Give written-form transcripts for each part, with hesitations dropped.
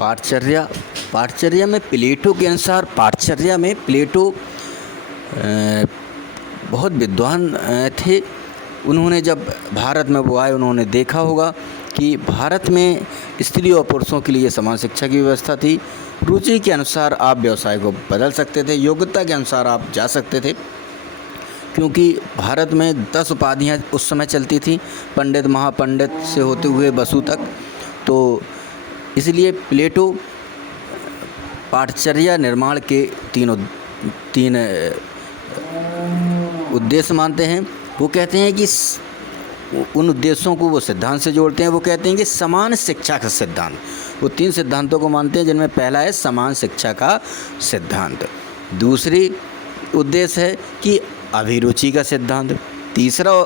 पाठचर्या पाठचर्या में प्लेटो के अनुसार पाठचर्या में प्लेटो बहुत विद्वान थे। उन्होंने जब भारत में वो आए, उन्होंने देखा होगा कि भारत में स्त्री और पुरुषों के लिए समान शिक्षा की व्यवस्था थी। रुचि के अनुसार आप व्यवसाय को बदल सकते थे, योग्यता के अनुसार आप जा सकते थे, क्योंकि भारत में 10 उपाधियाँ उस समय चलती थी, पंडित महापंडित से होते हुए बसु तक। तो इसलिए प्लेटो पाठचर्या निर्माण के तीन उद्देश्य मानते हैं। वो कहते हैं कि उन उद्देश्यों को वो सिद्धांत से जोड़ते हैं। वो कहते हैं कि समान शिक्षा का सिद्धांत, वो 3 सिद्धांतों को मानते हैं, जिनमें पहला है समान शिक्षा का सिद्धांत, दूसरी उद्देश्य है कि अभिरुचि का सिद्धांत, तीसरा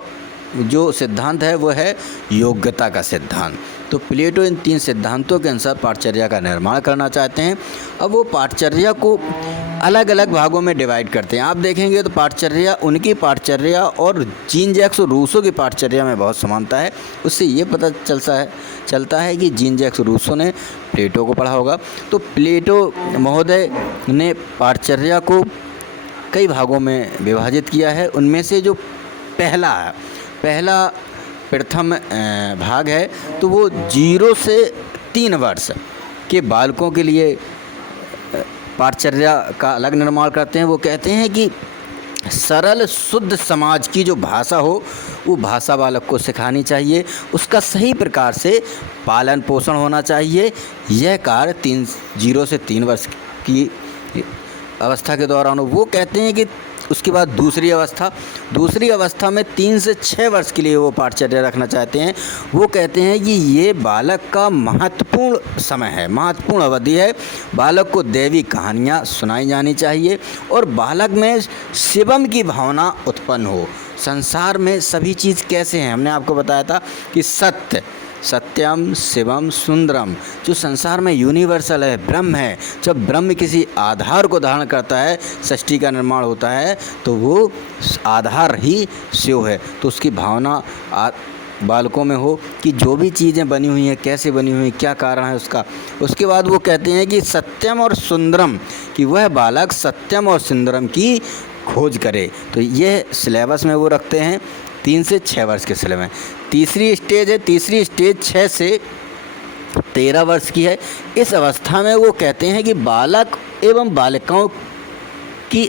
जो सिद्धांत है वो है योग्यता का सिद्धांत। तो प्लेटो इन 3 सिद्धांतों के अनुसार पाठचर्या का निर्माण करना चाहते हैं। अब वो पाठचर्या को अलग अलग भागों में डिवाइड करते हैं। आप देखेंगे तो पाठचर्या, उनकी पाठचर्या और जीन जैक्स और रूसो की पाठचर्या में बहुत समानता है। उससे ये पता चलता है कि जीन जैक्स रूसो ने प्लेटो को पढ़ा होगा। तो प्लेटो महोदय ने पाठचर्या को कई भागों में विभाजित किया है। उनमें से जो पहला प्रथम भाग है, तो वो 0 से 3 वर्ष के बालकों के लिए पाठचर्या का अलग निर्माण करते हैं। वो कहते हैं कि सरल शुद्ध समाज की जो भाषा हो, वो भाषा बालक को सिखानी चाहिए, उसका सही प्रकार से पालन पोषण होना चाहिए। यह कार्य 0 से 3 वर्ष की अवस्था के दौरान। वो कहते हैं कि उसके बाद दूसरी अवस्था में 3 से 6 वर्ष के लिए वो पाठचर्या रखना चाहते हैं। वो कहते हैं कि ये बालक का महत्वपूर्ण समय है, महत्वपूर्ण अवधि है। बालक को दैवी कहानियाँ सुनाई जानी चाहिए और बालक में शिवम की भावना उत्पन्न हो। संसार में सभी चीज़ कैसे हैं, हमने आपको बताया था कि सत्यम शिवम सुंदरम, जो संसार में यूनिवर्सल है, ब्रह्म है। जब ब्रह्म किसी आधार को धारण करता है, सृष्टि का निर्माण होता है, तो वो आधार ही शिव है। तो उसकी भावना बालकों में हो कि जो भी चीज़ें बनी हुई हैं कैसे बनी हुई हैं, क्या कारण है उसका। उसके बाद वो कहते हैं कि सत्यम और सुंदरम, कि वह बालक सत्यम और सुंदरम की खोज करे। तो यह सिलेबस में वो रखते हैं 3 से 6 वर्ष के सिलेबस में। तीसरी स्टेज 6 से 13 वर्ष की है। इस अवस्था में वो कहते हैं कि बालक एवं बालिकाओं की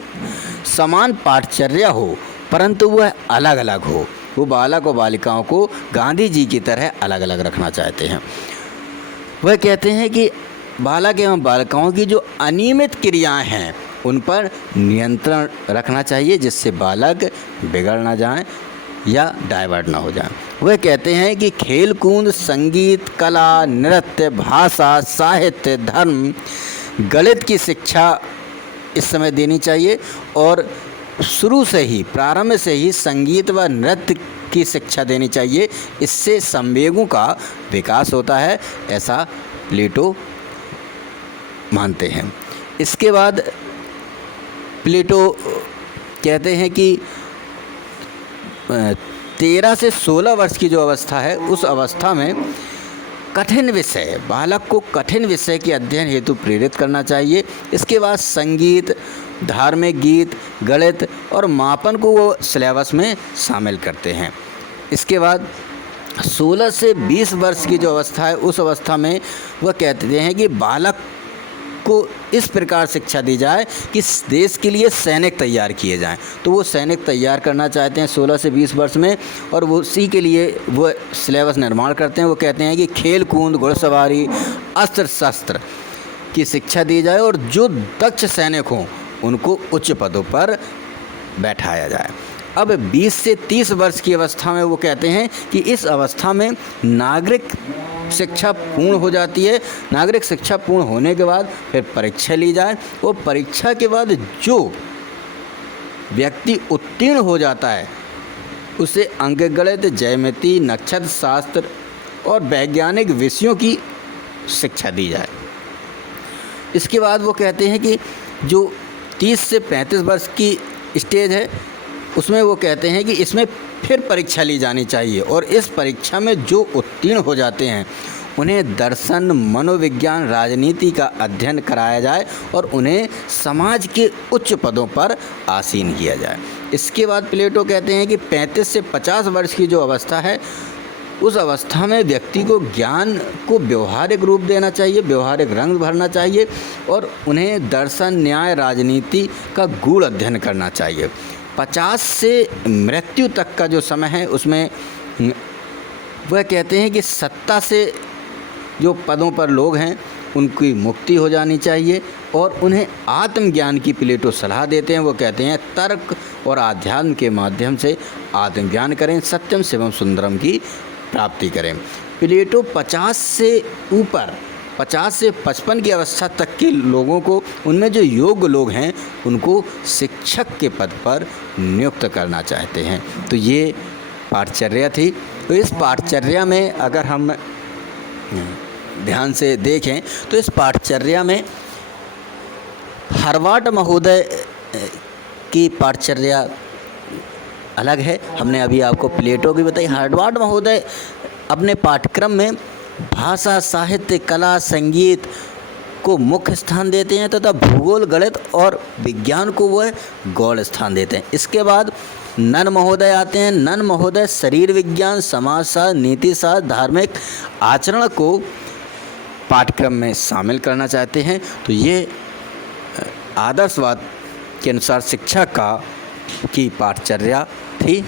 समान पाठचर्या हो, परंतु वह अलग अलग हो। वो बालक और बालिकाओं को गांधी जी की तरह अलग अलग रखना चाहते हैं। वह कहते हैं कि बालक एवं बालिकाओं की जो अनियमित क्रियाएं हैं, उन पर नियंत्रण रखना चाहिए, जिससे बालक बिगड़ ना जाएं या डाइवर्ट ना हो जाए। वह कहते हैं कि खेल कूद, संगीत, कला, नृत्य, भाषा, साहित्य, धर्म, गणित की शिक्षा इस समय देनी चाहिए और शुरू से ही, प्रारंभ से ही संगीत व नृत्य की शिक्षा देनी चाहिए। इससे संवेगों का विकास होता है, ऐसा प्लेटो मानते हैं। इसके बाद प्लेटो कहते हैं कि 13 से 16 वर्ष की जो अवस्था है, उस अवस्था में कठिन विषय, बालक को कठिन विषय के अध्ययन हेतु प्रेरित करना चाहिए। इसके बाद संगीत, धार्मिक गीत, गणित और मापन को वो सिलेबस में शामिल करते हैं। इसके बाद 16 से 20 वर्ष की जो अवस्था है, उस अवस्था में वह कहते हैं कि बालक को इस प्रकार शिक्षा दी जाए कि देश के लिए सैनिक तैयार किए जाएं। तो वो सैनिक तैयार करना चाहते हैं 16 से 20 वर्ष में, और वो उसी के लिए वो सिलेबस निर्माण करते हैं। वो कहते हैं कि खेल कूद, घुड़सवारी, अस्त्र शस्त्र की शिक्षा दी जाए और जो दक्ष सैनिक हों उनको उच्च पदों पर बैठाया जाए। अब 20 से 30 वर्ष की अवस्था में वो कहते हैं कि इस अवस्था में नागरिक शिक्षा पूर्ण हो जाती है। नागरिक शिक्षा पूर्ण होने के बाद फिर परीक्षा ली जाए और परीक्षा के बाद जो व्यक्ति उत्तीर्ण हो जाता है उसे अंकगणित, ज्यामिति, नक्षत्र शास्त्र और वैज्ञानिक विषयों की शिक्षा दी जाए। इसके बाद वो कहते हैं कि जो 30 से 35 वर्ष की स्टेज है, उसमें वो कहते हैं कि इसमें फिर परीक्षा ली जानी चाहिए और इस परीक्षा में जो उत्तीर्ण हो जाते हैं उन्हें दर्शन, मनोविज्ञान, राजनीति का अध्ययन कराया जाए और उन्हें समाज के उच्च पदों पर आसीन किया जाए। इसके बाद प्लेटो कहते हैं कि 35 से 50 वर्ष की जो अवस्था है, उस अवस्था में व्यक्ति को ज्ञान को व्यवहारिक रूप देना चाहिए, व्यवहारिक रंग भरना चाहिए और उन्हें दर्शन, न्याय, राजनीति का गूढ़ अध्ययन करना चाहिए। 50 से मृत्यु तक का जो समय है उसमें वह कहते हैं कि सत्ता से जो पदों पर लोग हैं उनकी मुक्ति हो जानी चाहिए और उन्हें आत्मज्ञान की प्लेटो सलाह देते हैं। वो कहते हैं तर्क और आध्यात्म के माध्यम से आत्मज्ञान करें, सत्यम शिवम सुंदरम की प्राप्ति करें। प्लेटो 50 से ऊपर 50 से 55 की अवस्था तक के लोगों को, उनमें जो योग्य लोग हैं उनको शिक्षक के पद पर नियुक्त करना चाहते हैं। तो ये पाठचर्या थी। तो इस पाठचर्या में अगर हम ध्यान से देखें तो इस पाठचर्या में हार्वर्ड महोदय की पाठचर्या अलग है। हमने अभी आपको प्लेटो की बताई। हार्वर्ड महोदय अपने पाठ्यक्रम में भाषा, साहित्य, कला, संगीत को मुख्य स्थान देते हैं तथा भूगोल, गणित और विज्ञान को वह गौण स्थान देते हैं। इसके बाद नन महोदय आते हैं। नन महोदय शरीर विज्ञान, समाजशास्त्र, नीतिशास्त्र, धार्मिक आचरण को पाठ्यक्रम में शामिल करना चाहते हैं। तो ये आदर्शवाद के अनुसार शिक्षा की पाठचर्या थी।